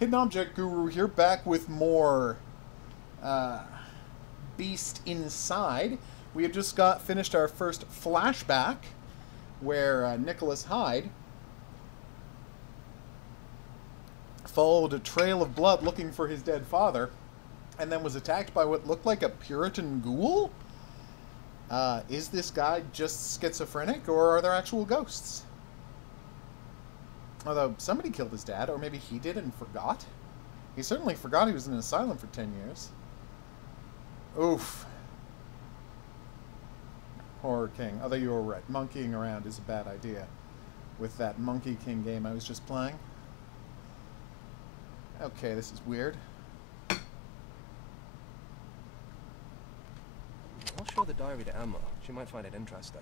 Hidden Object Guru here, back with more Beast Inside. We have just finished our first flashback, where Nicholas Hyde followed a trail of blood looking for his dead father, and then was attacked by what looked like a Puritan ghoul? Is this guy just schizophrenic, or are there actual ghosts? Although, somebody killed his dad, or maybe he did and forgot. He certainly forgot he was in an asylum for 10 years. Oof. Horror King. Although you were right, monkeying around is a bad idea. With that Monkey King game I was just playing. Okay, this is weird. I'll show the diary to Emma. She might find it interesting.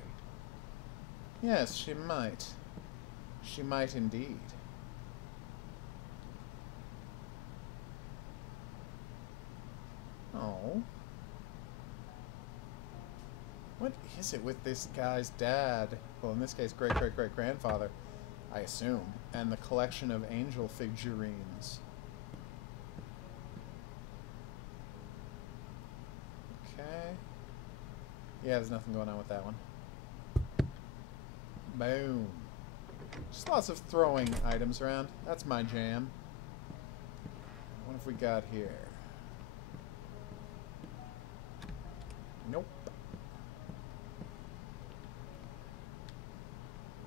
Yes, she might. She might indeed. Oh. What is it with this guy's dad? Well, in this case, great-great-great-grandfather, I assume, and the collection of angel figurines. Okay. Yeah, there's nothing going on with that one. Boom. Just lots of throwing items around. That's my jam. What have we got here? Nope.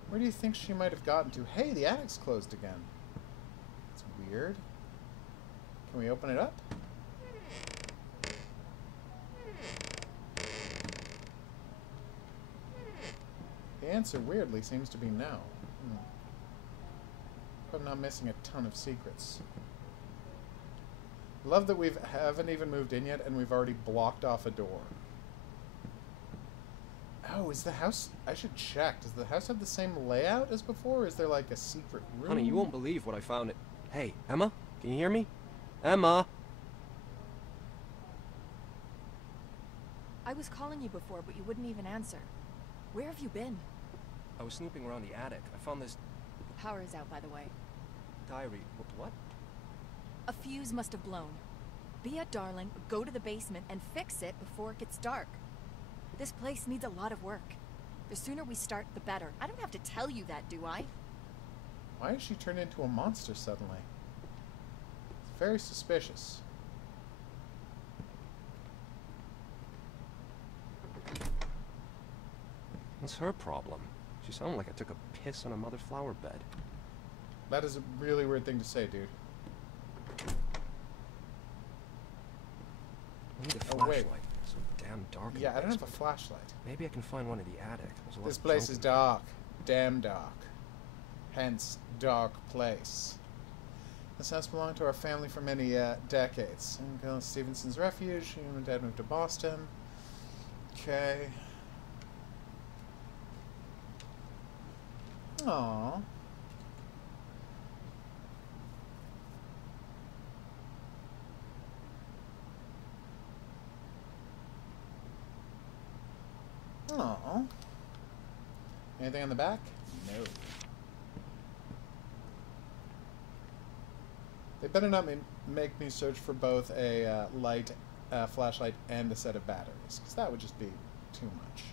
Where do you think she might have gotten to? Hey, the attic's closed again. It's weird. Can we open it up? The answer, weirdly, seems to be no. I'm not missing a ton of secrets. Love that we haven't even moved in yet, and we've already blocked off a door. Oh, is the house... I should check. Does the house have the same layout as before, or is there, like, a secret room? Honey, you won't believe what I found. Hey, Emma? Can you hear me? Emma? I was calling you before, but you wouldn't even answer. Where have you been? I was snooping around the attic. I found this The power is out, by the way. diary. What? A fuse must have blown. Be a darling, go to the basement and fix it before it gets dark. This place needs a lot of work. The sooner we start, the better. I don't have to tell you that, do I? Why did she turn into a monster suddenly? It's very suspicious. What's her problem? She sounded like I took a piss on a mother flower bed. That is a really weird thing to say, dude. I need a Oh, flashlight. wait. It's so damn dark. in Yeah, the I don't have a basement. flashlight. Maybe I can find one in the attic. There's a lot This of place junk is in there. dark. Damn dark. Hence, dark place. This house belonged to our family for many decades. Stevenson's refuge. Mom and Dad moved to Boston. Okay. Aww. Aww. Anything on the back? No. They better not make me search for both a flashlight, and a set of batteries, because that would just be too much.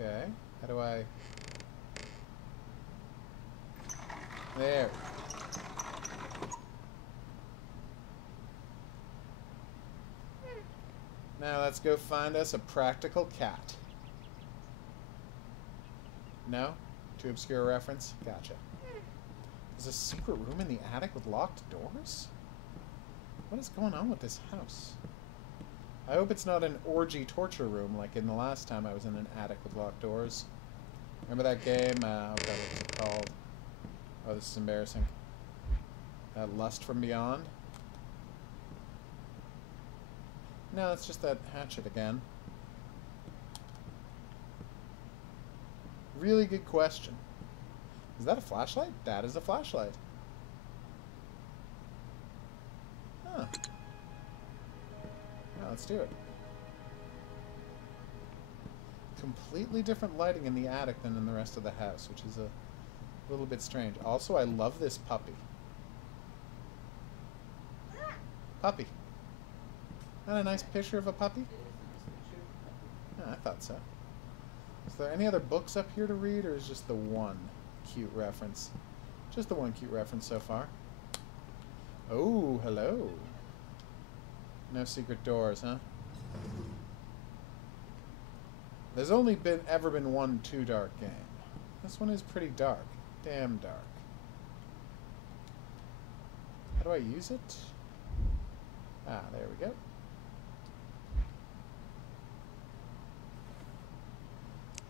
Okay, how do I... There. Now let's go find us a practical cat. No? Too obscure a reference? Gotcha. There's a secret room in the attic with locked doors? What is going on with this house? I hope it's not an orgy torture room like in the last time I was in an attic with locked doors. Remember that game? Oh god, what was it called? Oh, this is embarrassing. Lust from Beyond? No, it's just that hatchet again. Really good question. Is that a flashlight? That is a flashlight. Huh. Yeah, let's do it. completely different lighting in the attic than in the rest of the house, which is a little bit strange. Also, I love this puppy. Puppy. Not a nice picture of a puppy? Yeah, I thought so. Is there any other books up here to read, or is just the one cute reference? Just the one cute reference so far. Oh, hello. No secret doors, huh? There's only ever been one Too Dark game. This one is pretty dark. Damn dark. How do I use it? Ah, there we go.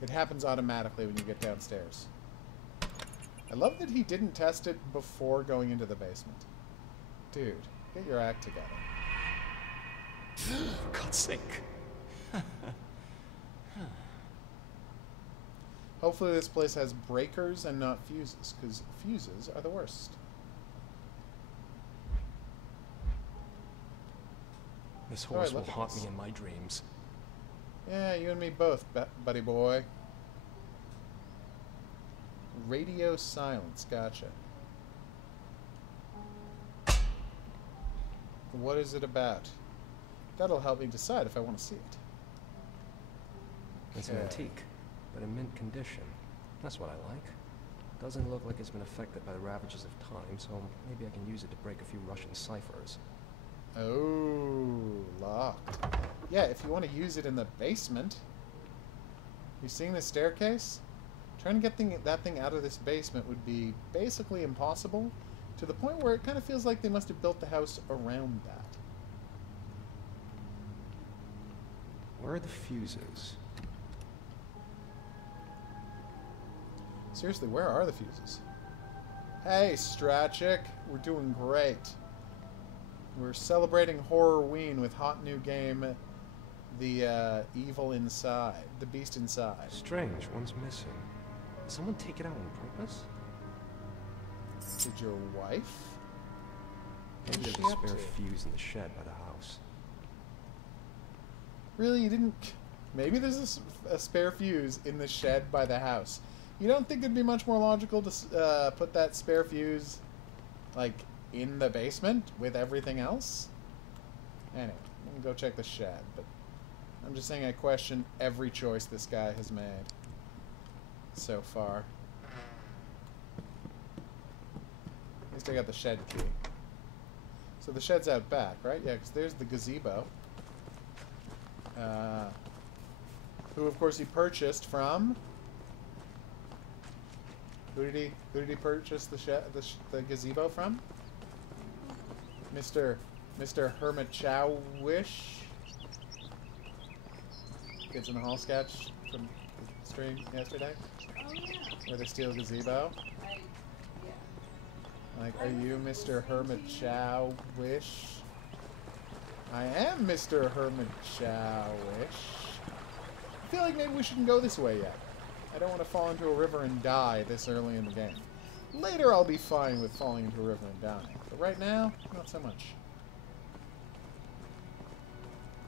It happens automatically when you get downstairs. I love that he didn't test it before going into the basement. Dude, get your act together. For God's sake. Hopefully this place has breakers and not fuses, because fuses are the worst. This horse will look at haunt this. me in my dreams. Yeah, you and me both, buddy boy. Radio silence, gotcha. What is it about? That'll help me decide if I want to see it. It's an antique, but in mint condition. That's what I like. Doesn't look like it's been affected by the ravages of time, so maybe I can use it to break a few Russian ciphers. Oh, locked. Yeah, if you want to use it in the basement. You seeing the staircase? Trying to get that thing out of this basement would be basically impossible, to the point where it kind of feels like they must have built the house around that. Where are the fuses? Seriously, where are the fuses? Hey, Strachik, we're doing great. We're celebrating Horrorween with hot new game, The Evil Inside, The Beast Inside. Strange, one's missing. Did someone take it out on purpose? Did your wife? Maybe What's there's she a up spare to? fuse in the shed by the house. Really, you didn't... Maybe there's a spare fuse in the shed by the house. You don't think it'd be much more logical to put that spare fuse, like, in the basement with everything else? Anyway, we can go check the shed, but I'm just saying I question every choice this guy has made so far. At least I got the shed key. So the shed's out back, right? Yeah, because there's the gazebo. Who, of course, he purchased from... Who did he purchase the gazebo from? Mr. Hermit Chowish? Kids in the Hall sketch from the stream yesterday? Oh, yeah. Where they steal gazebo? Yeah. Like, are you Mr. Hermit Chowish? I am Mr. Hermit Chowish. I feel like maybe we shouldn't go this way yet. I don't want to fall into a river and die this early in the game. Later I'll be fine with falling into a river and dying. But right now, not so much.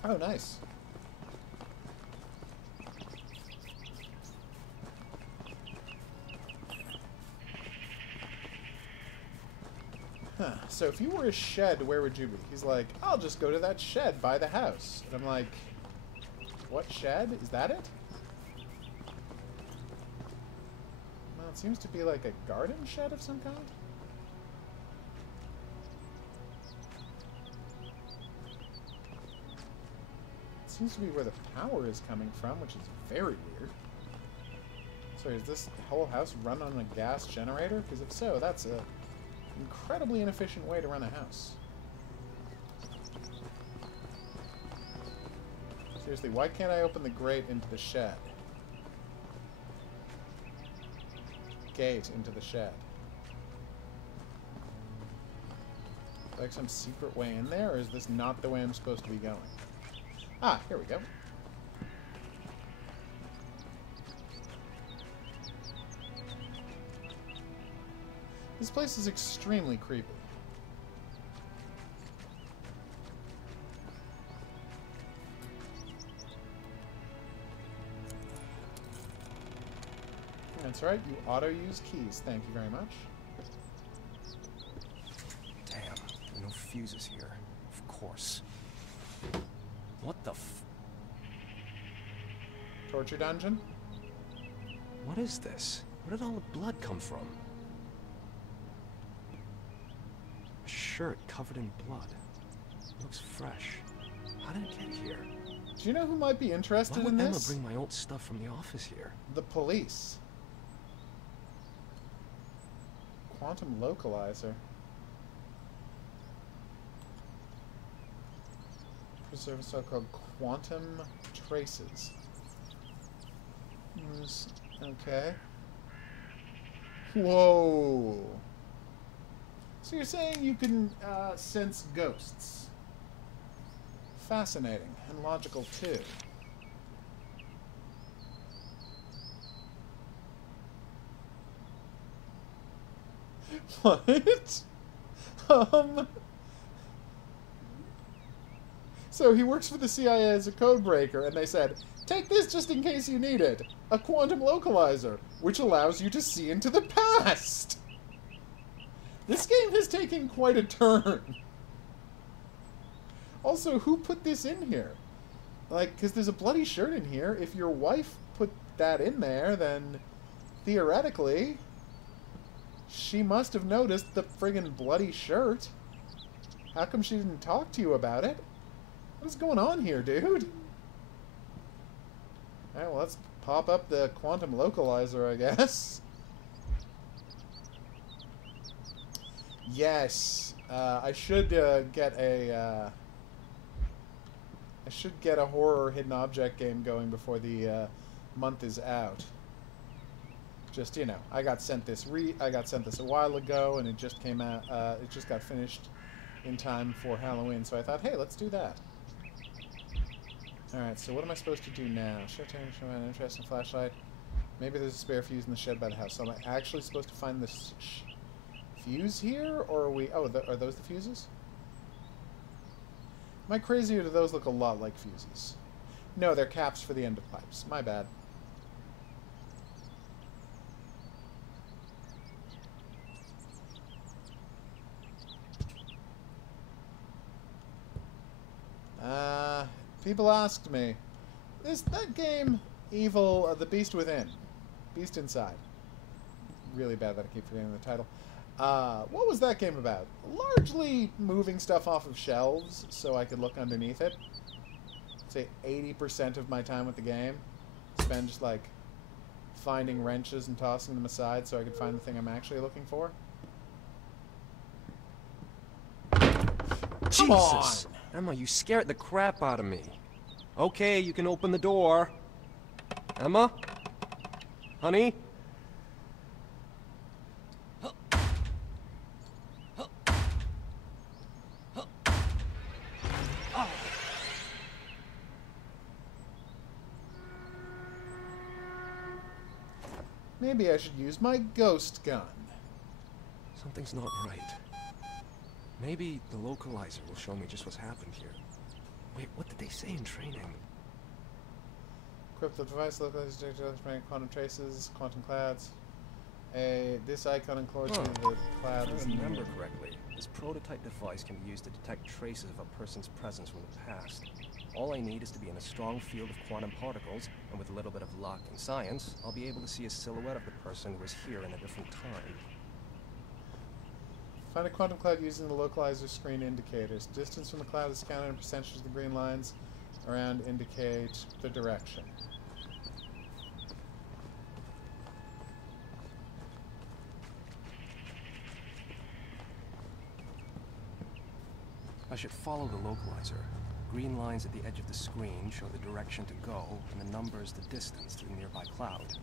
Oh, nice. Huh. So if you were a shed, where would you be? He's like, I'll just go to that shed by the house. And I'm like, what shed? Is that it? Well, it seems to be like a garden shed of some kind. It seems to be where the power is coming from, which is very weird. So is this whole house run on a gas generator? Because if so, that's a incredibly inefficient way to run a house. Seriously, why can't I open the grate into the shed? Gate into the shed. Like some secret way in there, or is this not the way I'm supposed to be going? Ah, here we go. This place is extremely creepy. That's right, you auto-use keys. Thank you very much. Damn, there are no fuses here. Of course. What the f... Torture dungeon? What is this? Where did all the blood come from? A shirt covered in blood. Looks fresh. How did it get here? Do you know who might be interested Why would in Emma this? bring my old stuff from the office here? The police. Quantum localizer. Preserve a so-called quantum traces. Okay. Whoa. So you're saying you can sense ghosts. Fascinating and logical too. What? So he works for the CIA as a code breaker, and they said, take this just in case you need it. A quantum localizer, which allows you to see into the past. This game has taken quite a turn. Also, who put this in here? Like, because there's a bloody shirt in here. If your wife put that in there, then theoretically, she must have noticed the friggin' bloody shirt. How come she didn't talk to you about it? What's going on here, dude? Alright, well, let's pop up the quantum localizer, I guess. Yes. I should get a... I should get a horror hidden object game going before the month is out. Just, you know, I got sent this a while ago, and it just came out. It just got finished in time for Halloween, so I thought, hey, let's do that. All right, so what am I supposed to do now? Should I show an interesting flashlight? Maybe there's a spare fuse in the shed by the house. So am I actually supposed to find this fuse here, or are we? Oh, are those the fuses? Am I crazy, or do those look a lot like fuses? No, they're caps for the end of pipes. My bad. People asked me, is that game Evil, The Beast Within? Beast Inside. Really bad that I keep forgetting the title. What was that game about? Largely moving stuff off of shelves so I could look underneath it. Say 80% of my time with the game spend just like finding wrenches and tossing them aside so I could find the thing I'm actually looking for. Come Jesus! on! Emma, you scared the crap out of me. Okay, you can open the door. Emma? Honey? Maybe I should use my ghost gun. Something's not right. Maybe the localizer will show me just what's happened here. Wait, what did they say in training? Equip the device, localizer, quantum traces, quantum clouds. This icon includes the cloud. If I remember correctly, this prototype device can be used to detect traces of a person's presence from the past. All I need is to be in a strong field of quantum particles, and with a little bit of luck and science, I'll be able to see a silhouette of the person who was here in a different time. Find a quantum cloud using the localizer screen indicators. Distance from the cloud is counted, and percentage of the green lines around indicate the direction. I should follow the localizer. Green lines at the edge of the screen show the direction to go, and the numbers the distance to the nearby cloud.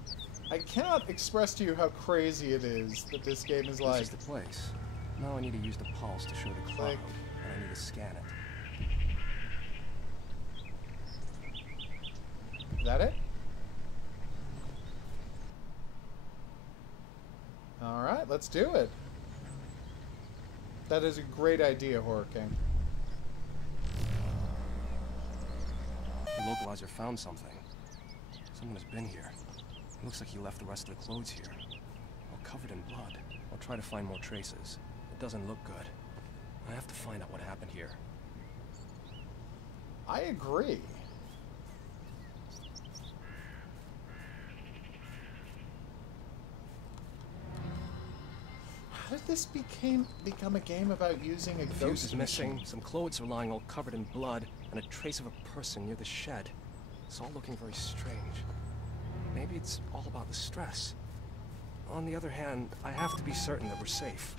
I cannot express to you how crazy it is that this game is like... This is the place. Now I need to use the pulse to show the cloud, and I need to scan it. Is that it? Alright, let's do it. That is a great idea, Horror King. The localizer found something. Someone has been here. Looks like he left the rest of the clothes here, all covered in blood. I'll try to find more traces. It doesn't look good. I have to find out what happened here. I agree. How did this become a game about using a The fuse ghost is missing, machine? some clothes are lying all covered in blood, and a trace of a person near the shed. It's all looking very strange. Maybe it's all about the stress. On the other hand, I have to be certain that we're safe.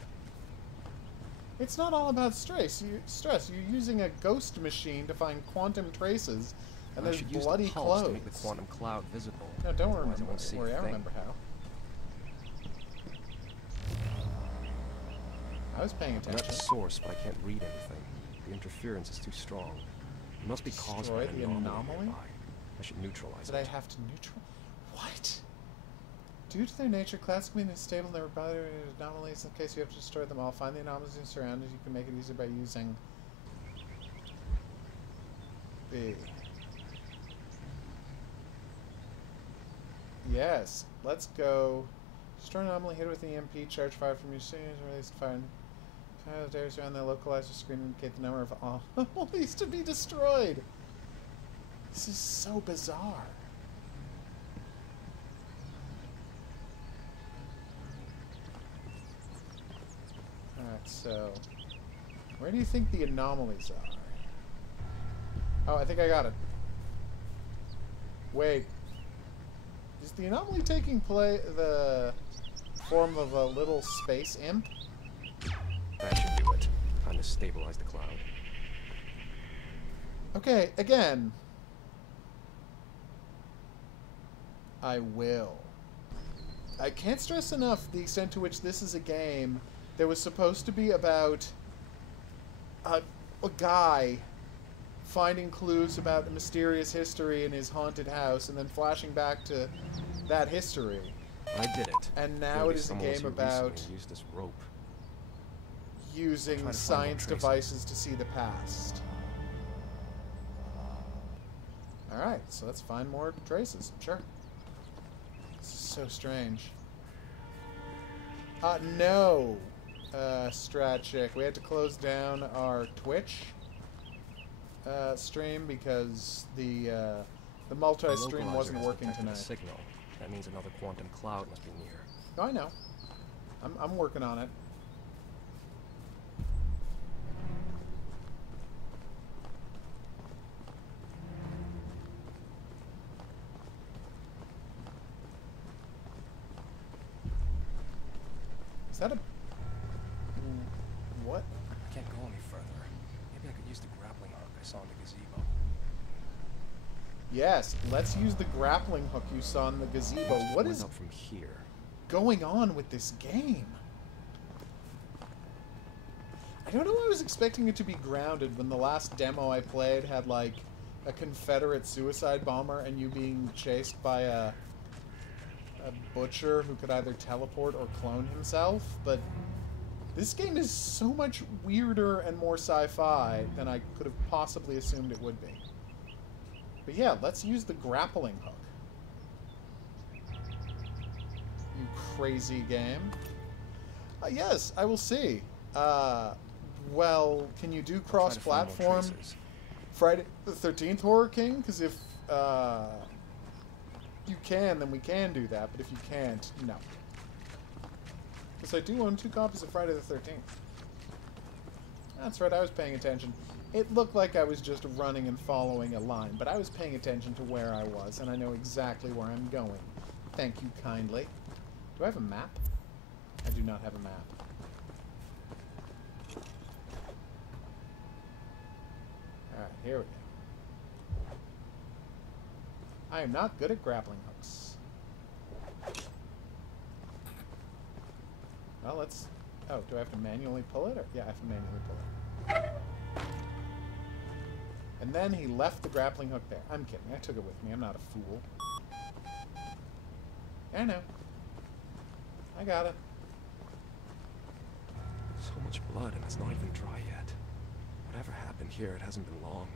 It's not all about stress. You're using a ghost machine to find quantum traces, and I there's should use bloody the pulse clothes. to make the quantum cloud visible. No, don't Otherwise I won't see a worry. I thing. remember how. I was paying I'm at attention. the source, but I can't read anything. The interference is too strong. It must be caused by Destroy an the anomaly anomaly? nearby. I should neutralize Did it. I have to neutral? What? Due to their nature, clouds can be unstable and they were bothered with anomalies. In case you have to destroy them all, find the anomalies in your surroundings. You can make it easier by using B. Yes, let's go. Destroy an anomaly, hit it with an EMP, charge fire from your series, release fire. The areas around the localizer screen indicate the number of anomalies to be destroyed. This is so bizarre. Alright, so where do you think the anomalies are? Oh, I think I got it. Wait. Is the anomaly taking the form of a little space imp? That should do it. Time to stabilize the cloud. Okay, again. I will. I can't stress enough the extent to which this is a game that was supposed to be about a guy finding clues about a mysterious history in his haunted house and then flashing back to that history. I did it. And now Maybe it is a someone was game here about recently and used this rope. using Try to find more science traces. devices to see the past. Alright, so let's find more traces. Sure. This is so strange. No, Strat Chick. We had to close down our Twitch stream because the multi-stream Localizer wasn't has working detected a tonight. signal. That means another quantum cloud must be near. Oh, I know. I'm working on it. Is that a... What? I can't go any further. Maybe I could use the grappling hook I saw in the gazebo. Yes, let's use the grappling hook you saw in the gazebo. What Went is up from here? going on with this game? I don't know why I was expecting it to be grounded when the last demo I played had, like, a Confederate suicide bomber and you being chased by a butcher who could either teleport or clone himself, but this game is so much weirder and more sci-fi than I could have possibly assumed it would be. But yeah, let's use the grappling hook. You crazy game. Yes, I will see. Well, can you do I'll try to find more cross-platform traces. Friday the 13th Horror King? Because if you can, then we can do that. But if you can't, no. Because I do own 2 copies of Friday the 13th. That's right, I was paying attention. It looked like I was just running and following a line, but I was paying attention to where I was, and I know exactly where I'm going. Thank you kindly. Do I have a map? I do not have a map. Alright, here we go. I am not good at grappling hooks. Well, let's... Oh, do I have to manually pull it? Or... Yeah, I have to manually pull it. And then he left the grappling hook there. I'm kidding. I took it with me. I'm not a fool. I know. I got it. So much blood and it's not even dry yet. Whatever happened here, it hasn't been long.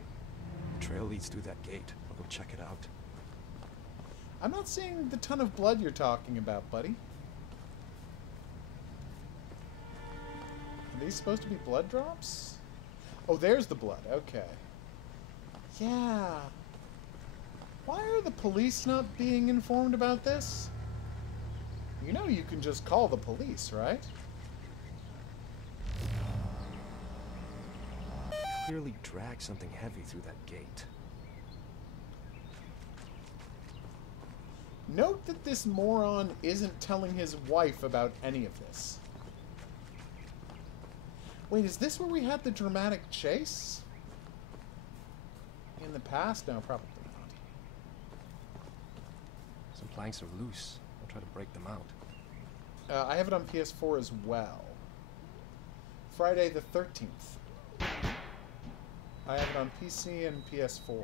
The trail leads through that gate. I'll go check it out. I'm not seeing the ton of blood you're talking about, buddy. Are these supposed to be blood drops? Oh, there's the blood. Okay. Yeah. Why are the police not being informed about this? You know you can just call the police, right? Clearly dragged something heavy through that gate. Note that this moron isn't telling his wife about any of this. Wait, is this where we had the dramatic chase? In the past? No, probably not. Some planks are loose. I'll try to break them out. I have it on PS4 as well. Friday the 13th. I have it on PC and PS4.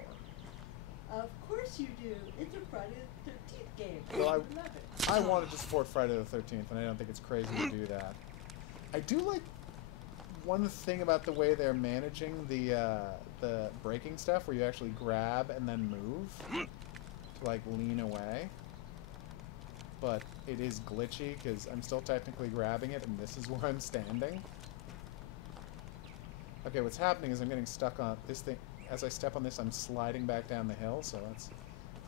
Of course you do. It's a Friday the 13th game. Well, Love it. I wanted to support Friday the 13th, and I don't think it's crazy to do that. I do like one thing about the way they're managing the braking stuff, where you actually grab and then move to like lean away. But it is glitchy because I'm still technically grabbing it, and this is where I'm standing. Okay, what's happening is I'm getting stuck on this thing. As I step on this, I'm sliding back down the hill, so let's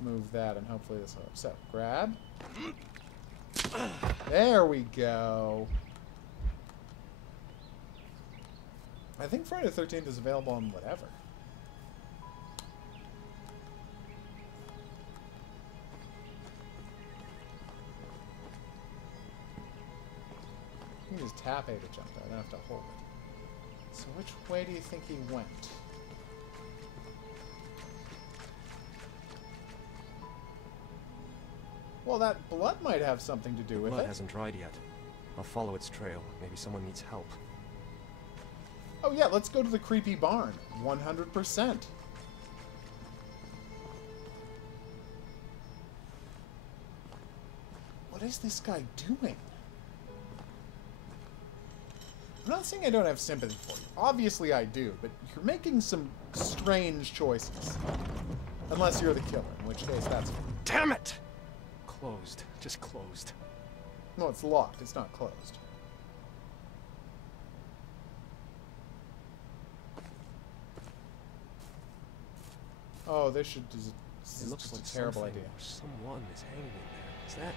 move that, and hopefully this will help. So, grab. There we go. I think Friday the 13th is available on whatever. You can just tap A to jump there. I don't have to hold it. So which way do you think he went? Well, that blood might have something to do with Blood it. hasn't dried yet. I'll follow its trail. Maybe someone needs help. Oh yeah, let's go to the creepy barn. 100%. What is this guy doing? I'm not saying I don't have sympathy for you. Obviously I do, but you're making some strange choices. Unless you're the killer, in which case that's... Damn it! Closed. Just closed. No, it's locked. It's not closed. Oh, this should... This It is looks just like a terrible something idea. or someone is hanging in there. Is that...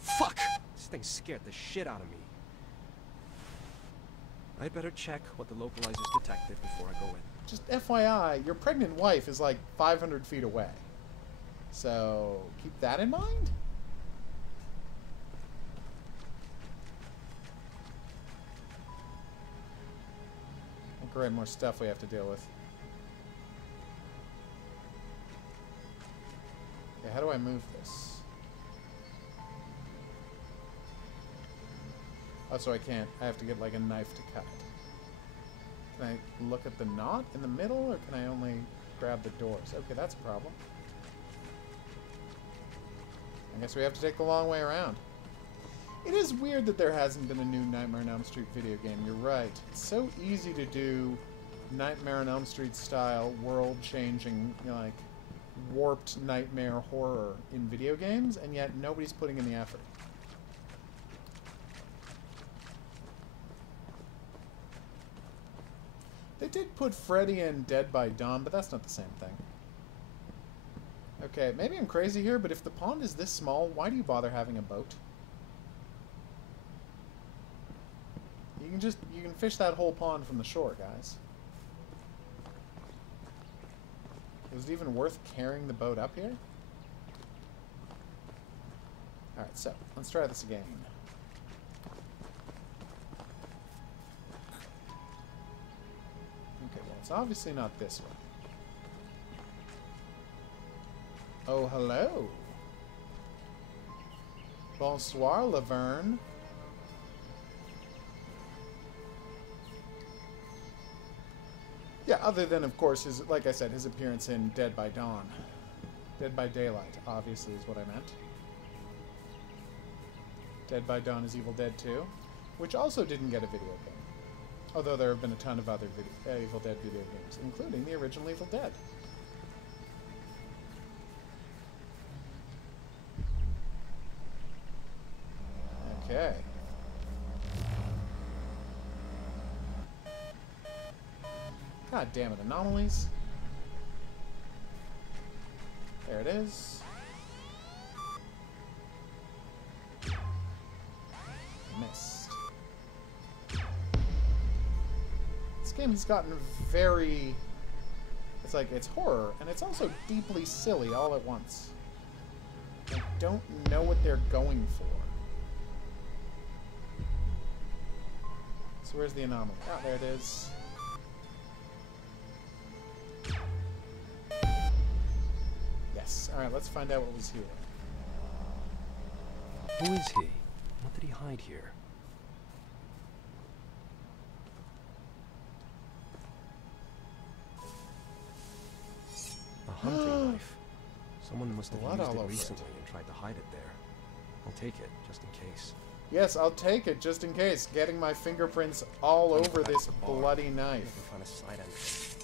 Fuck! This thing scared the shit out of me. I'd better check what the localizers detected before I go in. Just FYI, your pregnant wife is like 500 feet away. So, keep that in mind? Oh, great, more stuff we have to deal with. Okay, how do I move this? Oh, so I can't. I have to get like a knife to cut it. Can I look at the knot in the middle, or can I only grab the doors? Okay, that's a problem. I guess we have to take the long way around. It is weird that there hasn't been a new Nightmare on Elm Street video game. You're right. It's so easy to do Nightmare on Elm Street style, world-changing, you know, like, warped nightmare horror in video games, and yet nobody's putting in the effort. They did put Freddy in Dead by Dawn, but that's not the same thing. Okay, maybe I'm crazy here, but if the pond is this small, why do you bother having a boat? You can fish that whole pond from the shore, guys. Is it even worth carrying the boat up here? Alright, so, let's try this again. Okay, well, it's obviously not this one. Oh, hello. Bonsoir, Laverne. Yeah, other than, of course, his, like I said, his appearance in Dead by Dawn. Dead by Daylight, obviously, is what I meant. Dead by Dawn is Evil Dead 2, which also didn't get a video game. Although there have been a ton of other Evil Dead video games, including the original Evil Dead. Okay. God damn it, anomalies. There it is. Missed. This game has gotten very... It's like, it's horror, and it's also deeply silly all at once. I don't know what they're going for. So where's the anomaly? Ah, there it is. Yes. Alright, let's find out what was here. Who is he? What did he hide here? A hunting knife. Someone must have Blood used all it over it. recently and tried to hide it there. I'll take it, just in case. Yes, I'll take it, just in case. Getting my fingerprints all I'll go over back this to the bar. bloody Maybe knife. I can find a side entrance.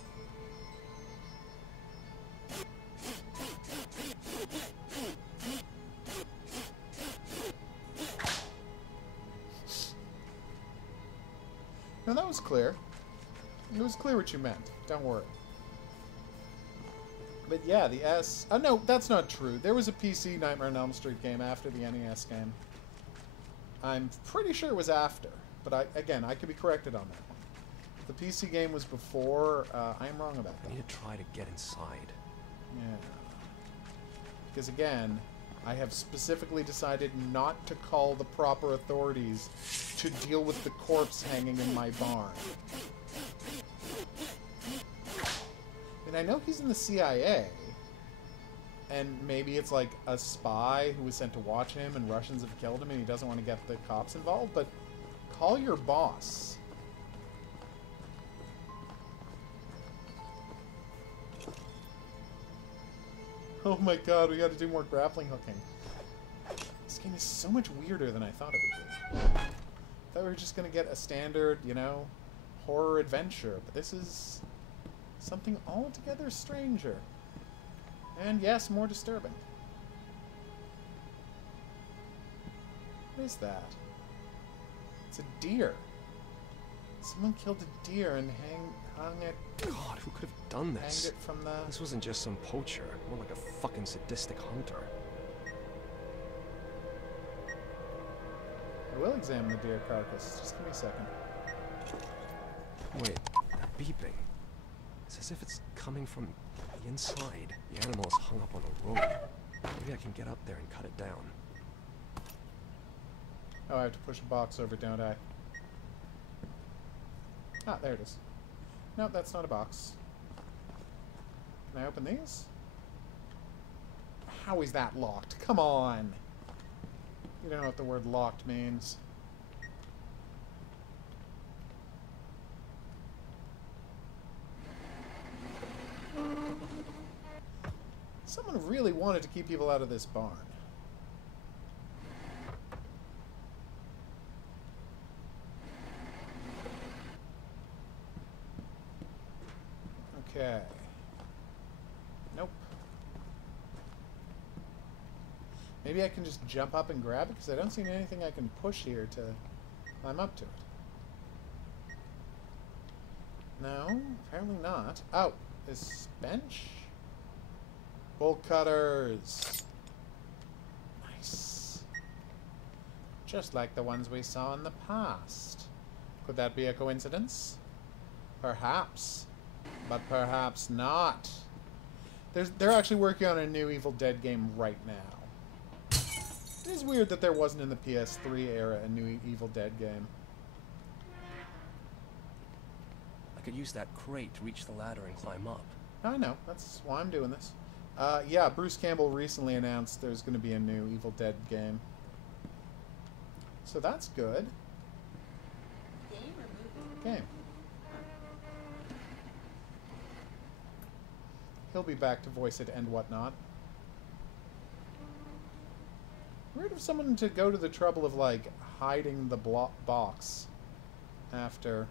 No, that was clear. It was clear what you meant. Don't worry. But yeah, the S... Oh, no, that's not true. There was a PC Nightmare on Elm Street game after the NES game. I'm pretty sure it was after. But, again, I could be corrected on that. The PC game was before. I am wrong about I that. need to try to get inside. Yeah. Because, again, I have specifically decided not to call the proper authorities to deal with the corpse hanging in my barn. And I know he's in the CIA, and maybe it's like a spy who was sent to watch him and Russians have killed him and he doesn't want to get the cops involved, but call your boss. Oh my god, we gotta do more grappling hooking. This game is so much weirder than I thought it would be. I thought we were just gonna get a standard, you know, horror adventure, but this is something altogether stranger. And yes, more disturbing. What is that? It's a deer. Someone killed a deer and hung it God, who could have done hanged this? it from the... This wasn't just some poacher, more like a fucking sadistic hunter. I will examine the deer carcass. Just give me a second. Wait, that beeping. It's as if it's coming from the inside. The animal is hung up on a rope. Maybe I can get up there and cut it down. Oh, I have to push a box over, don't I? Ah, there it is. No, that's not a box. Can I open these? How is that locked? Come on! You don't know what the word locked means. Someone really wanted to keep people out of this barn. Okay. Nope. Maybe I can just jump up and grab it, because I don't see anything I can push here to climb up to it. No, apparently not. Oh, this bench? Bolt cutters. Nice. Just like the ones we saw in the past. Could that be a coincidence? Perhaps. But perhaps not. They're actually working on a new Evil Dead game right now. It is weird that there wasn't in the PS3 era a new Evil Dead game. I could use that crate to reach the ladder and climb up. I know. That's why I'm doing this. Yeah, Bruce Campbell recently announced there's going to be a new Evil Dead game. So that's good. Game or movie? Game. He'll be back to voice it and whatnot. Weird of someone to go to the trouble of, like, hiding the box after...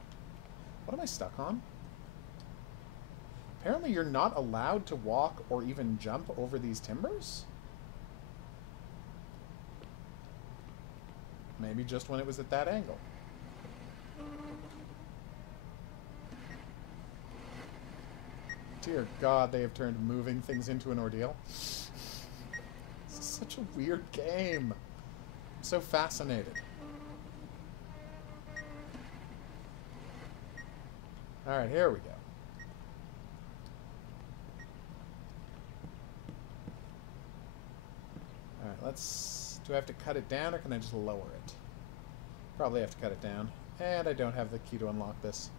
What am I stuck on? Apparently you're not allowed to walk or even jump over these timbers? Maybe just when it was at that angle. Dear God, they have turned moving things into an ordeal. This is such a weird game. I'm so fascinated. Alright, here we go. Alright, let's... Do I have to cut it down, or can I just lower it? Probably have to cut it down. And I don't have the key to unlock this.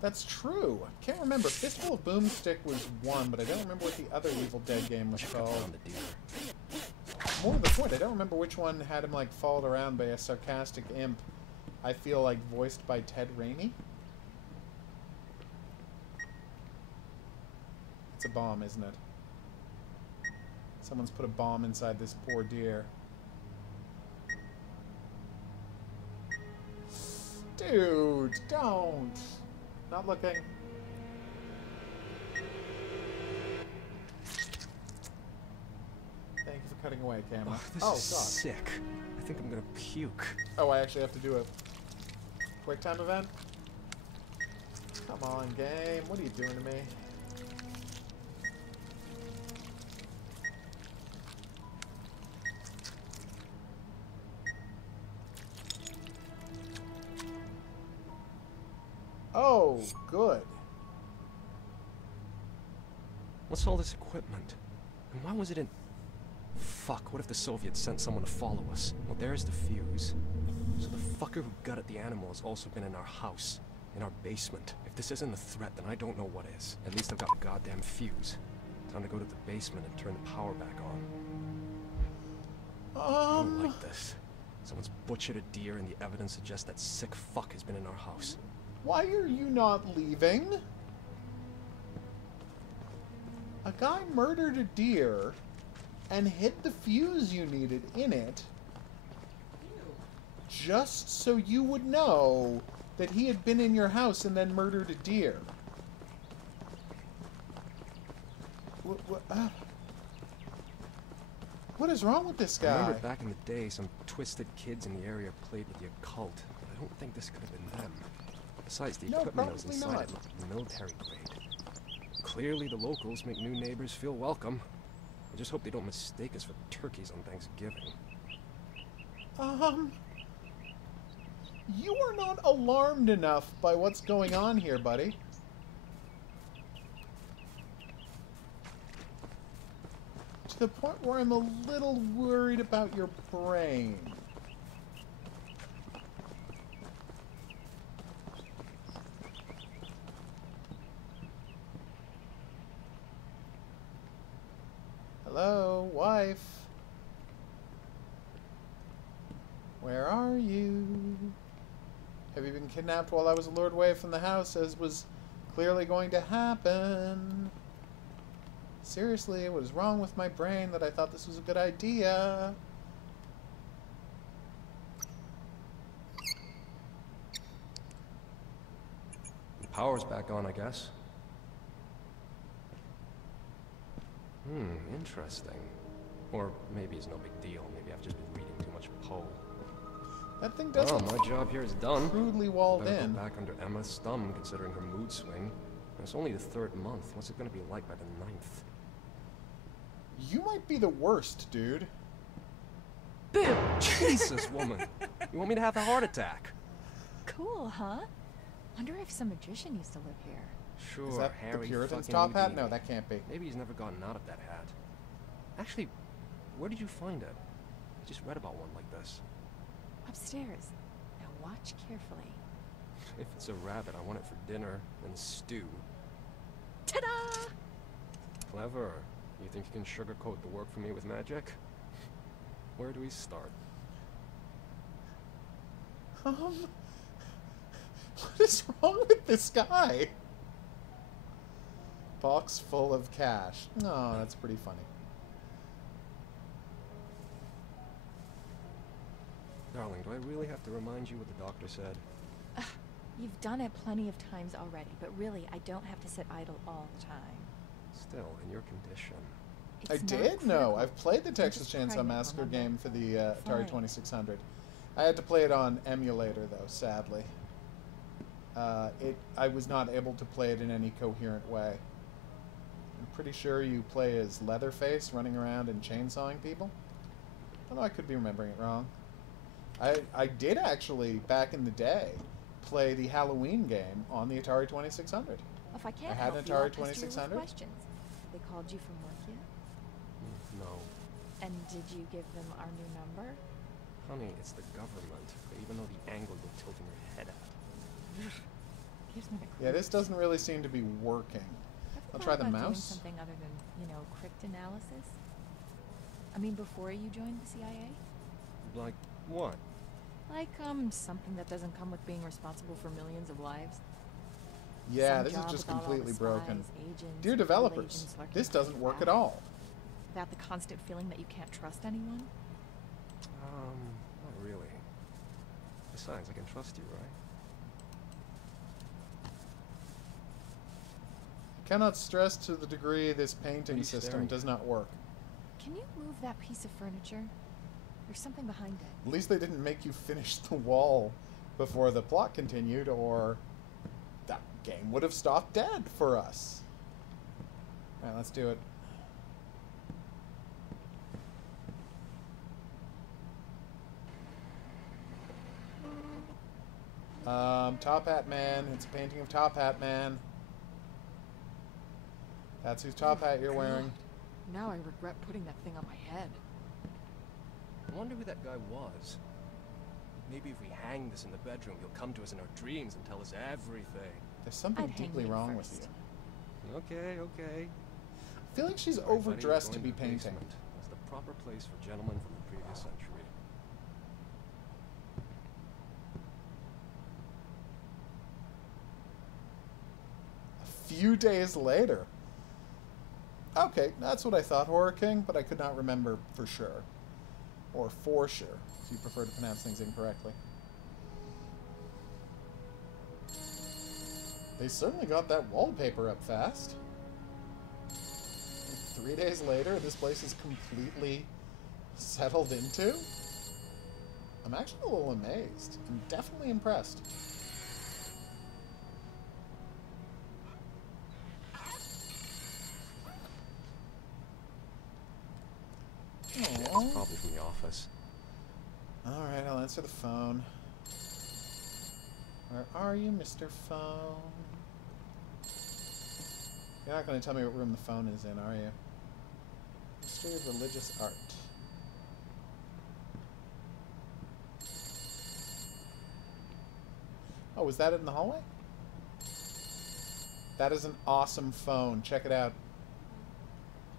That's true. I can't remember. Fistful of Boomstick was one, but I don't remember what the other Evil Dead game was called. More to the point, I don't remember which one had him, like, followed around by a sarcastic imp. I feel like voiced by Ted Raimi. It's a bomb, isn't it? Someone's put a bomb inside this poor deer. Dude, don't. Not looking. Thank you for cutting away, camera. Oh, this is sick. I think I'm gonna puke. Oh, I actually have to do a quick time event? Come on, game. What are you doing to me? Oh, good. What's all this equipment? And why was it in... Fuck, what if the Soviets sent someone to follow us? Well, there's the fuse. So the fucker who gutted the animal has also been in our house. In our basement. If this isn't a threat, then I don't know what is. At least I've got the goddamn fuse. Time to go to the basement and turn the power back on. I don't like this. Someone's butchered a deer and the evidence suggests that sick fuck has been in our house. Why are you not leaving? A guy murdered a deer and hid the fuse you needed in it just so you would know that he had been in your house and then murdered a deer. What is wrong with this guy? I remember back in the day, some twisted kids in the area played with the occult, but I don't think this could have been them. Besides, the equipment that was inside it looked military grade. Clearly, the locals make new neighbors feel welcome. I just hope they don't mistake us for turkeys on Thanksgiving. You are not alarmed enough by what's going on here, buddy. To the point where I'm a little worried about your brain. Hello, wife. Where are you? Have you been kidnapped while I was lured away from the house, as was clearly going to happen? Seriously, what is wrong with my brain that I thought this was a good idea? The power's back on, I guess. Interesting. Or maybe it's no big deal. Maybe I've just been reading too much Poe. That thing doesn't. Oh, my job here is done. Crudely walled Better in. go back under Emma's thumb, considering her mood swing. And it's only the 3rd month. What's it going to be like by the 9th? You might be the worst, dude. Bill! Jesus, woman! You want me to have a heart attack? Cool, huh? Wonder if some magician used to live here. Sure, Is that Harry the Puritan's fucking top hat? Houdini. No, that can't be. Maybe he's never gotten out of that hat. Actually, where did you find it? I just read about one like this. Upstairs. Now watch carefully. If it's a rabbit, I want it for dinner and stew. Ta-da! Clever. You think you can sugarcoat the work for me with magic? Where do we start? What is wrong with this guy? Box full of cash. Oh, that's pretty funny. Darling, do I really have to remind you what the doctor said? You've done it plenty of times already, but really, I don't have to sit idle all the time. Still, in your condition. I It's not did? No. critical. I've played the I'm Texas just Chainsaw pregnant, Massacre remember? game for the Atari Fine. 2600. I had to play it on emulator, though, sadly. I was not able to play it in any coherent way. I'm pretty sure you play as Leatherface running around and chainsawing people. Although I could be remembering it wrong. I did actually, back in the day, play the Halloween game on the Atari 2600. If I can't I had help an you, Atari I'll pester you with 2600. questions. They called you from work yet? No. And did you give them our new number? Honey, it's the government. They even know the angle you're tilting your head at. Gives me the Yeah, this creeps. doesn't really seem to be working. Ever I'll thought try the about doing mouse. something other than, cryptanalysis? I mean, before you joined the CIA? Like what? Like, something that doesn't come with being responsible for millions of lives. Yeah, Some this is job just with all the completely broken. spies, agents, Dear and developers, agents lurking this behind doesn't your work at back. all. Without the constant feeling that you can't trust anyone? Not really. Besides, I can trust you, right? Cannot stress to the degree this painting you system staring does at? not work. Can you move that piece of furniture? There's something behind it. At least they didn't make you finish the wall before the plot continued, or that game would have stopped dead for us. Alright, let's do it. Top Hat Man. It's a painting of Top Hat Man. That's whose top hat you're wearing. Now I regret putting that thing on my head. I wonder who that guy was. Maybe if we hang this in the bedroom, he'll come to us in our dreams and tell us everything. There's something I'd hang deeply you wrong with first. you. Okay, okay. I feel like she's Sorry, buddy, we're overdressed to going be the painting. basement. It's the proper place for gentlemen from the previous century. A few days later. Okay, that's what I thought, Horror King, but I could not remember for sure. Or for sure, if you prefer to pronounce things incorrectly. They certainly got that wallpaper up fast. 3 days later, this place is completely settled into. I'm actually a little amazed. I'm definitely impressed. Aww. Probably from the office. Alright, I'll answer the phone. Where are you, Mr. Phone? You're not going to tell me what room the phone is in, are you? History of Religious Art. Oh, was that in the hallway? That is an awesome phone. Check it out.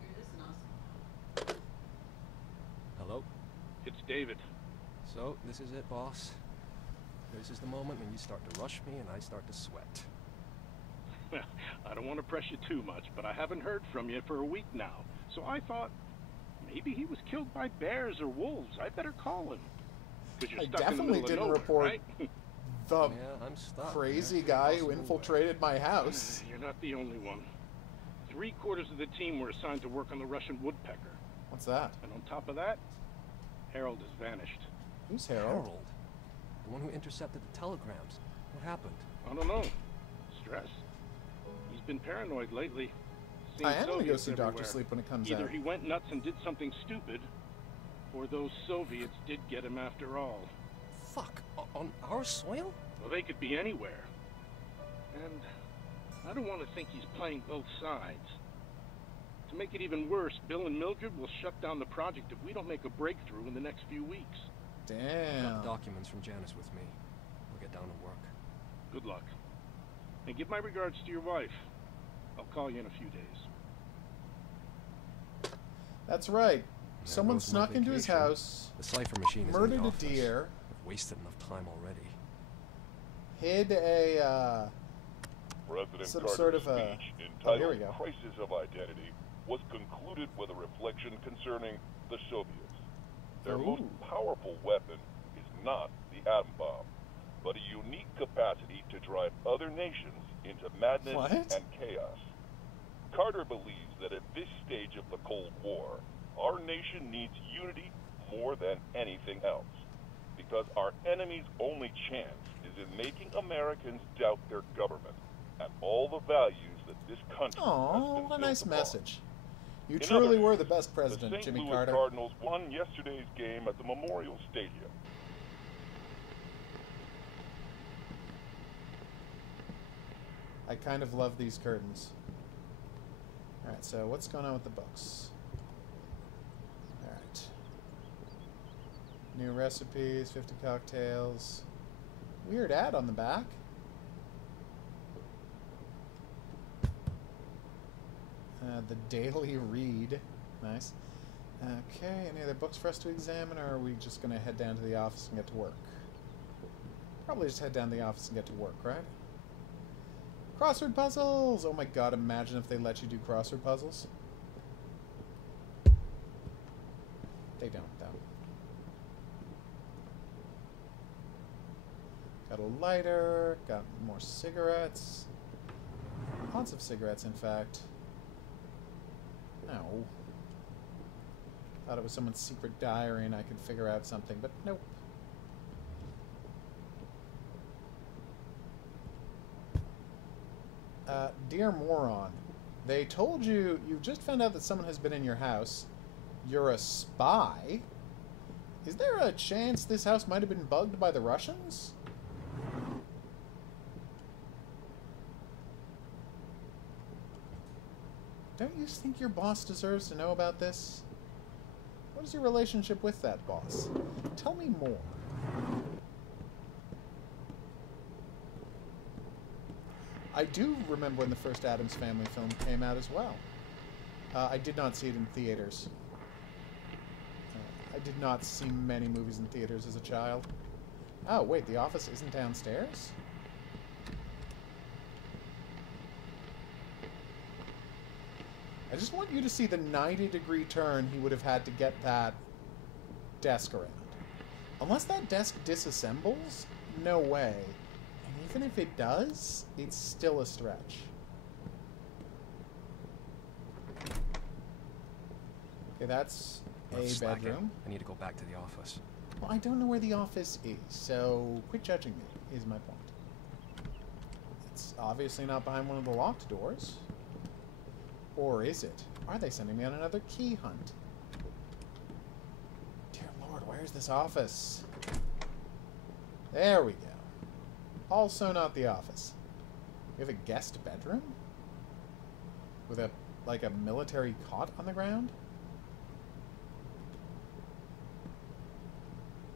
It is an awesome. Hello? It's David. So, this is it, boss. This is the moment when you start to rush me and I start to sweat. Well, I don't want to press you too much, but I haven't heard from you for a week now. So I thought maybe he was killed by bears or wolves. I better call him. Because you're I stuck in the definitely middle of didn't nowhere, report right? the Yeah, I'm stuck. crazy man. guy who Lost infiltrated my house. You're not the only one. 3/4 of the team were assigned to work on the Russian woodpecker. What's that? And on top of that, Harold has vanished. Who's nowhere. Harold? Harold. The one who intercepted the telegrams. What happened? I don't know. Stress. He's been paranoid lately. Seen I am going to go Soviets see Dr. everywhere. Sleep when it comes Either out. he went nuts and did something stupid, or those Soviets did get him after all. Fuck! On our soil? Well, they could be anywhere. And I don't want to think he's playing both sides. To make it even worse, Bill and Mildred will shut down the project if we don't make a breakthrough in the next few weeks. Got Damn. the documents from Janice with me. We'll get down to work. Good luck. And give my regards to your wife. I'll call you in a few days. That's right. There Someone goes my snuck into his vacation. house, The cipher machine is in murdered the a office. deer, I've wasted enough time already. hid a, President some Carter's sort of a- speech oh, here we entitled go. Crisis of Identity was concluded with a reflection concerning the Soviets. Their most Ooh. powerful weapon is not the atom bomb, but a unique capacity to drive other nations into madness What? and chaos. Carter believes that at this stage of the Cold War, our nation needs unity more than anything else. Because our enemy's only chance is in making Americans doubt their government and all the values that this country has Oh, been what a built nice upon. message. You In truly other were news, the best president, the St. Jimmy Louis Carter. Cardinals won yesterday's game at the Memorial Stadium. I kind of love these curtains. Alright, so what's going on with the books? Alright. New recipes, 50 cocktails. Weird ad on the back. The Daily Read. Nice. Okay, any other books for us to examine, or are we just going to head down to the office and get to work? Probably just head down to the office and get to work, right? Crossword puzzles! Oh my god, imagine if they let you do crossword puzzles. They don't, though. Got a lighter, got more cigarettes. Lots of cigarettes, in fact. No. Thought it was someone's secret diary and I could figure out something, but nope. Dear moron, they told you, you've just found out that someone has been in your house. You're a spy? Is there a chance this house might have been bugged by the Russians? Don't you think your boss deserves to know about this? What is your relationship with that boss? Tell me more. I do remember when the first Addams Family film came out as well. I did not see it in theaters. I did not see many movies in theaters as a child. Oh, wait, The Office isn't downstairs? I just want you to see the 90-degree turn he would have had to get that desk around. Unless that desk disassembles, no way. And even if it does, it's still a stretch. Okay, that's Enough a slacking. bedroom. I need to go back to the office. Well, I don't know where the office is, so quit judging me, is my point. It's obviously not behind one of the locked doors. Or is it? Are they sending me on another key hunt? Dear Lord, where's this office? There we go. Also not the office. We have a guest bedroom? With a, like a military cot on the ground?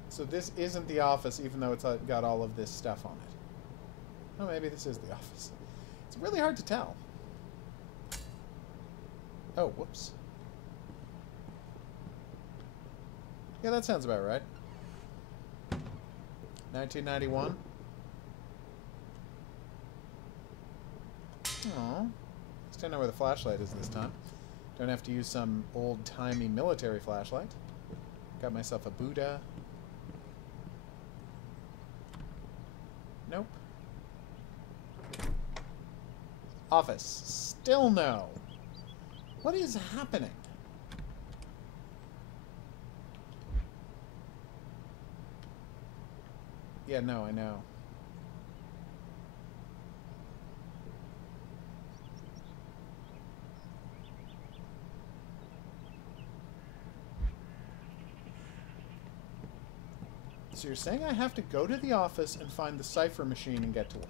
So this isn't the office, even though it's got all of this stuff on it. Oh, maybe this is the office. It's really hard to tell. Oh, whoops. Yeah, that sounds about right. 1991. Aw. At least I know where the flashlight is this time. Don't have to use some old-timey military flashlight. Got myself a Buddha. Nope. Office. Still no. What is happening? Yeah, no, I know. So you're saying I have to go to the office and find the cipher machine and get to work.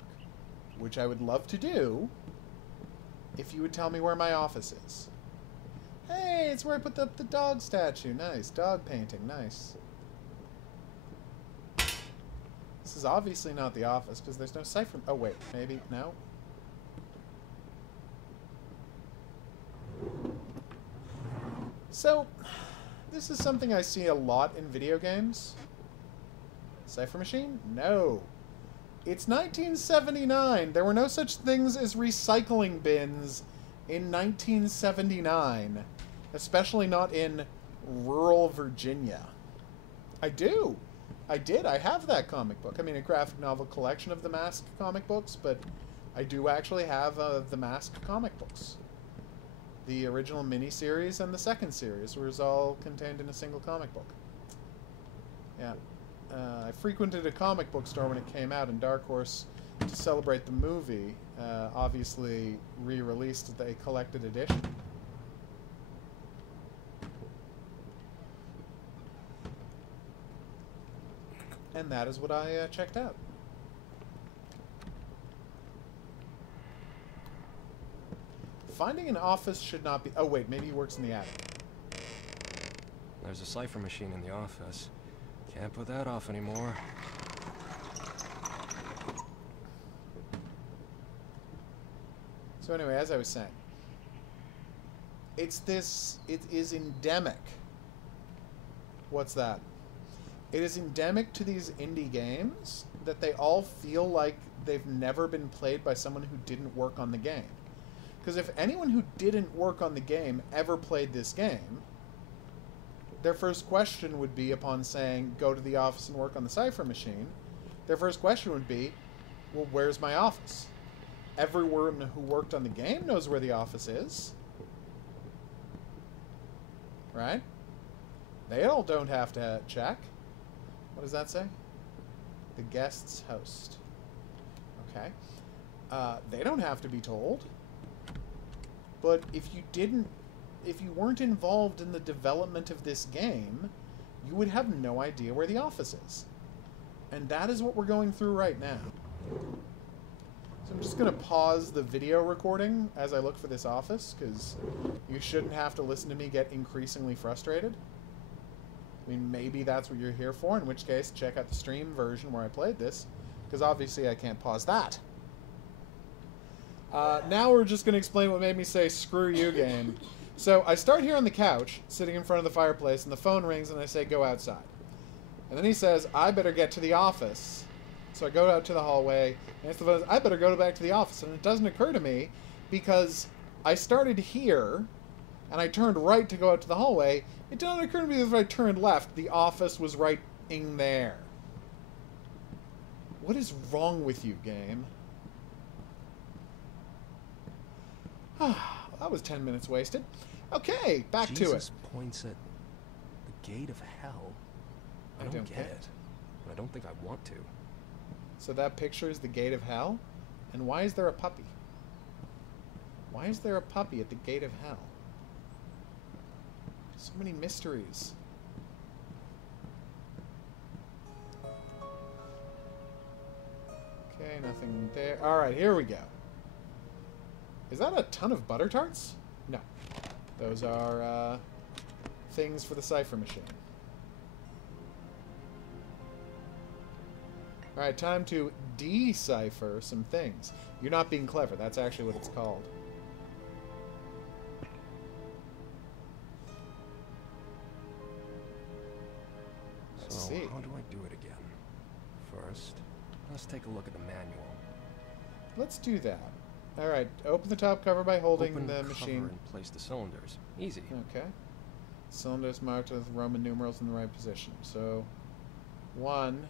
Which I would love to do if you would tell me where my office is. Hey, it's where I put up the dog statue. Nice. Dog painting. Nice. This is obviously not the office because there's no cipher. Oh, wait. Maybe. No? So, this is something I see a lot in video games. Cipher machine? No. It's 1979. There were no such things as recycling bins in 1979. Especially not in rural Virginia. I do. I did. I have that comic book. I mean, a graphic novel collection of the Mask comic books, but I do actually have the Mask comic books. The original miniseries and the second series was all contained in a single comic book. Yeah. I frequented a comic book store when it came out, and Dark Horse, to celebrate the movie, obviously re-released a collected edition. And that is what I checked out. Finding an office should not be... Oh, wait, maybe he works in the attic. There's a cipher machine in the office. Can't put that off anymore. So anyway, as I was saying, it is endemic. What's that? It is endemic to these indie games that they all feel like they've never been played by someone who didn't work on the game. Because if anyone who didn't work on the game ever played this game, their first question would be, upon saying, go to the office and work on the cipher machine, their first question would be, well, where's my office? Everyone who worked on the game knows where the office is. Right? They all don't have to check. What does that say? The guest's host. Okay. They don't have to be told. But if you weren't involved in the development of this game, you would have no idea where the office is. And that is what we're going through right now. So I'm just going to pause the video recording as I look for this office, because you shouldn't have to listen to me get increasingly frustrated. I mean, maybe that's what you're here for, in which case, check out the stream version where I played this, because obviously I can't pause that. Now we're just going to explain what made me say, screw you, game. So I start here on the couch, sitting in front of the fireplace, and the phone rings, and I say, go outside. And then he says, I better get to the office. So I go out to the hallway, and it's the phone, I better go back to the office. And it doesn't occur to me, because I started here, and I turned right to go out to the hallway. It didn't occur to me that if I turned left, the office was right in there. What is wrong with you, game? That was 10 minutes wasted. Okay, back to it. Jesus points at the gate of hell. I don't get it, but I don't think I want to. So that picture is the gate of hell? And why is there a puppy? Why is there a puppy at the gate of hell? So many mysteries. Okay, nothing there. Alright, here we go. Is that a ton of butter tarts? No. Those are things for the cipher machine. Alright, time to decipher some things. You're not being clever. That's actually what it's called. Let's see. How do I do it again? First, let's take a look at the manual. Let's do that. Alright, open the top cover by holding Open the cover machine. and place the cylinders. Easy. Okay. Cylinders marked with Roman numerals in the right position. So, 1,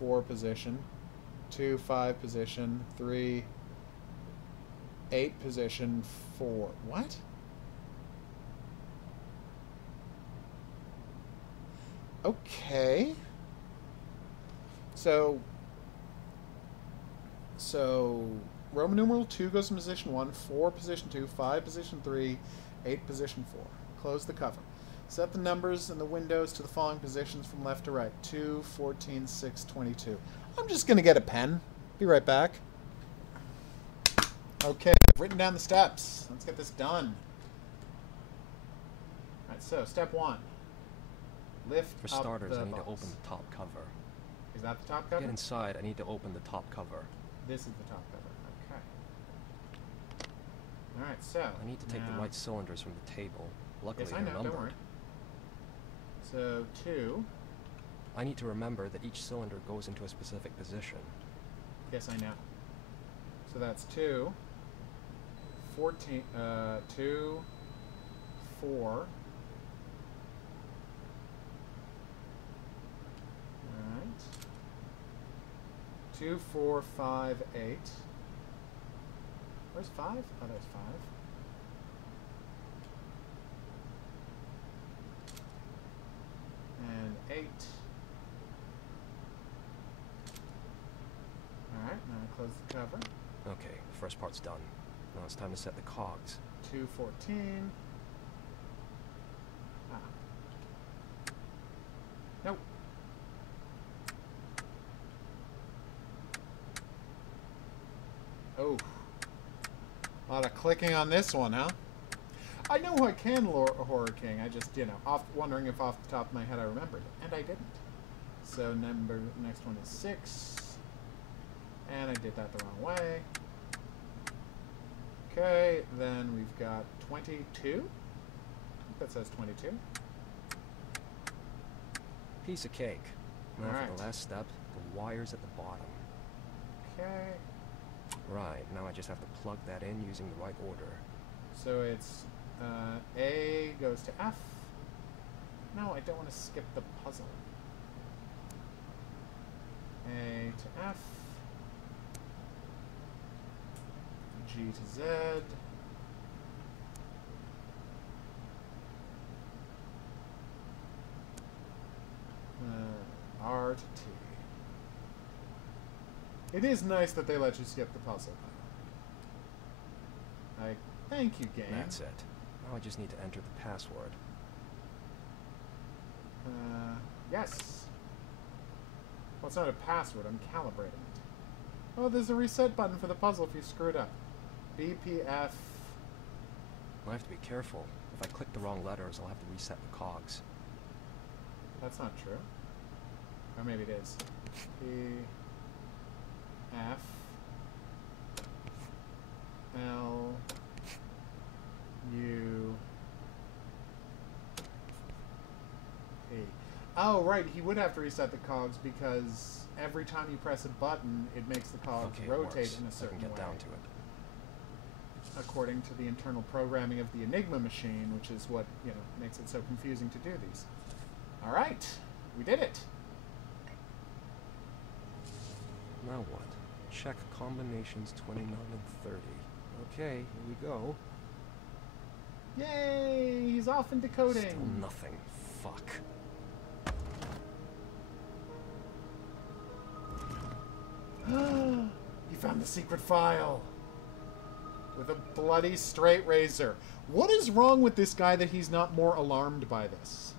4 position, 2, 5 position, 3, 8 position, 4. What? Okay. So Roman numeral 2 goes in position 1, 4 position 2, 5 position 3, 8 position 4. Close the cover. Set the numbers and the windows to the following positions from left to right. 2, 14, 6, 22. I'm just going to get a pen. Be right back. Okay, I've written down the steps. Let's get this done. Alright, so step 1. Lift For up starters, the I need box. to open the top cover. Is that the top To cover? get inside, I need to open the top cover. This is the top cover. Okay. Alright, so. I need to take the now- white cylinders from the table. Luckily, Yes, I they're know, don't numbered. worry. So, 2. I need to remember that each cylinder goes into a specific position. Yes, I know. So that's 2. 14. 2. 4. Alright. 2, 4, 5, 8. Where's 5? Oh, there's 5. close the cover. Okay, the first part's done. Now it's time to set the cogs. 214. Ah. Nope. Oh. A lot of clicking on this one, huh? I know I can Horror King. I just, you know, wondering if off the top of my head I remembered it. And I didn't. So next one is 6. And I did that the wrong way. Okay, then we've got 22. I think that says 22. Piece of cake. Now All for right. the last step, the wires at the bottom. Okay. Right, now I just have to plug that in using the right order. So it's A goes to F. No, I don't want to skip the puzzle. A to F. G to Z. R to T. It is nice that they let you skip the puzzle. Thank you, game. That's it. Now I just need to enter the password. Yes. Well, it's not a password. I'm calibrating it. Oh, there's a reset button for the puzzle if you screw it up. BPF. I have to be careful. If I click the wrong letters, I'll have to reset the cogs. That's not true. Or maybe it is. P. F. L. U. P. Oh, right. He would have to reset the cogs because every time you press a button, it makes the cogs Okay, it rotate works. in a I certain can get way. down to it. According to the internal programming of the Enigma machine, which is what, you know, makes it so confusing to do these. All right. We did it. Now what? Check combinations 29 and 30. Okay, here we go. Yay! He's off in decoding. Still nothing. Fuck. He found the secret file. With a bloody straight razor. What is wrong with this guy that he's not more alarmed by this?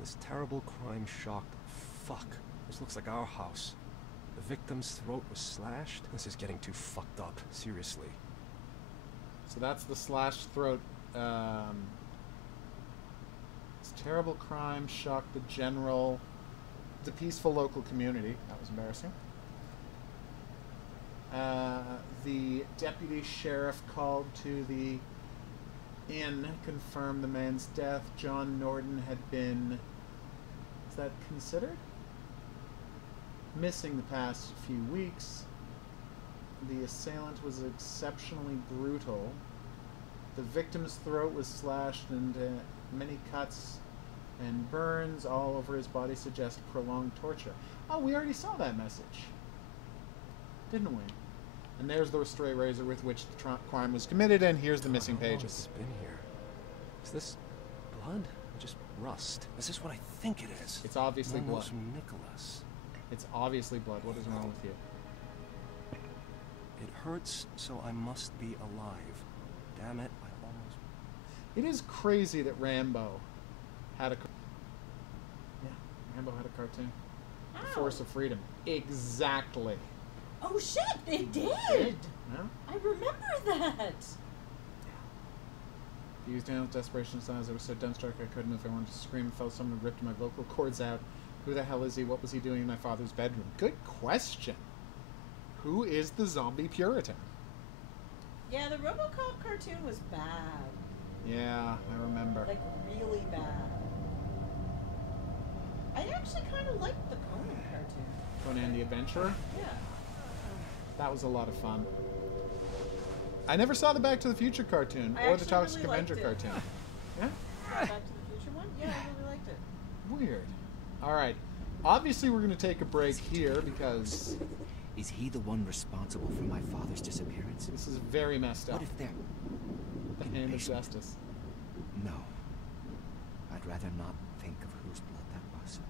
This terrible crime shocked. Fuck. This looks like our house. The victim's throat was slashed. This is getting too fucked up. Seriously. So that's the slashed throat. This terrible crime shocked the general, the peaceful local community. That was embarrassing. The deputy sheriff called to the inn, confirmed the man's death. John Norton had been, is that considered? Missing the past few weeks. The assailant was exceptionally brutal. The victim's throat was slashed and many cuts and burns all over his body suggest prolonged torture. Oh, we already saw that message, didn't we? And there's the stray razor with which the crime was committed, and here's the missing How long has pages. this been here? Is this blood or just rust? Is this what I think it is? It's obviously One blood. knows from Nicholas. It's obviously blood. What is wrong with you? It hurts, so I must be alive. Damn it, I almost... It is crazy that Rambo had a... Yeah, Rambo had a cartoon. The Ow. Force of Freedom. Exactly. Oh shit, they did! No? I remember that! Used Daniel's desperation signs. I was so dumbstruck I couldn't move. I wanted to scream. Felt someone ripped my vocal cords out. Who the hell is he? What was he doing in my father's bedroom? Good question. Who is the zombie Puritan? Yeah, the RoboCop cartoon was bad. Yeah, I remember. Like, really bad. I actually kind of liked the Conan cartoon. Conan the Adventurer? Yeah. That was a lot of fun. I never saw the Back to the Future cartoon I or the actually Toxic really liked Avenger it. cartoon. Yeah? Back to the Future one? Yeah, I really liked it. Weird. Alright. Obviously, we're going to take a break here because Is he the one responsible for my father's disappearance? this is very messed up. What if they're... The in hand of basement? justice. No. I'd rather not think of whose blood that was.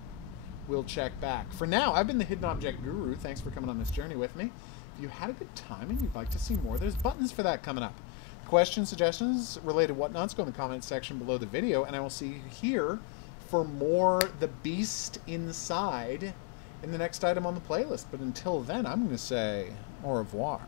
we'll check back. For now, I've been the Hidden Object Guru. Thanks for coming on this journey with me. If you had a good time and you'd like to see more, there's buttons for that coming up. Questions, suggestions, related whatnots, go in the comments section below the video, and I will see you here for more The Beast Inside in the next item on the playlist. But until then, I'm going to say au revoir.